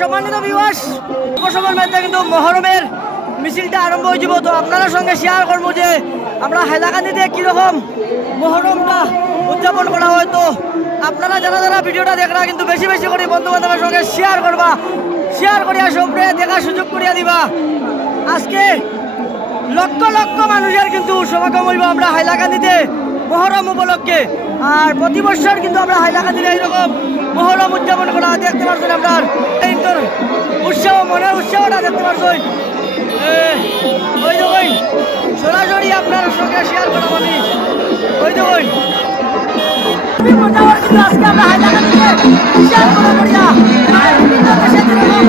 সম্মানিত ভিউয়ার্স, সময়ের মধ্যে কিন্তু মহরমের মিছিলটা আরম্ভ হয়ে যাব। তো আপনাদের সঙ্গে শেয়ার করবো যে আমরা হাইলাকান্দিতে কীরকম মহরমটা উদযাপন করা হয়। তো আপনারা যারা যারা ভিডিওটা দেখরা কিন্তু বেশি বেশি করে বন্ধু বান্ধবের সঙ্গে শেয়ার করবা, শেয়ার করিয়া সবরে দেখার সুযোগ করিয়া দিবা। আজকে লক্ষ লক্ষ মানুষের কিন্তু সমাগম হইব আমরা হাইলাকান্দিতে মহরম উপলক্ষে। আর প্রতি বছর কিন্তু আমরা হাইলাকান্দিতে এইরকম মহরম উদযাপন করা দেখতে পারছেন। আপনার উৎসাহ, মনের উৎসাহটা দেখতে পারছেন। ওই দেখুন সরাসরি আপনার সঙ্গে শেয়ার করলাম আমি। ওই দেখুন কিন্তু আজকে আমরা হাইলাকান্দিতে শেয়ার করা করিয়া বিভিন্ন দেশে যেরকম